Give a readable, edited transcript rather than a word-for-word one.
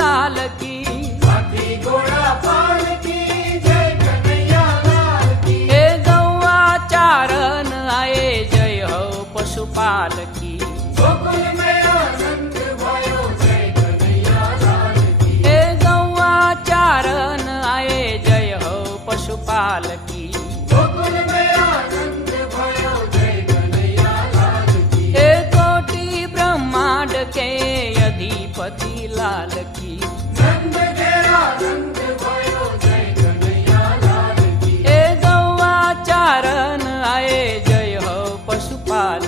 लाल की, हाथी घोड़ा पालकी जय कन्हैया लाल की। हे गौआ चारण आए जय हो पशुपाल की, गोकुल में आनंद भयो जय कन्हैया लाल की। हे गौआ चारण आए जय हो पशुपाल की, गोकुल में आनंद भयो जय कन्हैया लाल की। हे कोटि ब्रह्मांड के अधिपति लाल की, नंद के आनंद भयो जय कन्हैया लाल की। हे गौआ चारण आए जय हो पशुपाल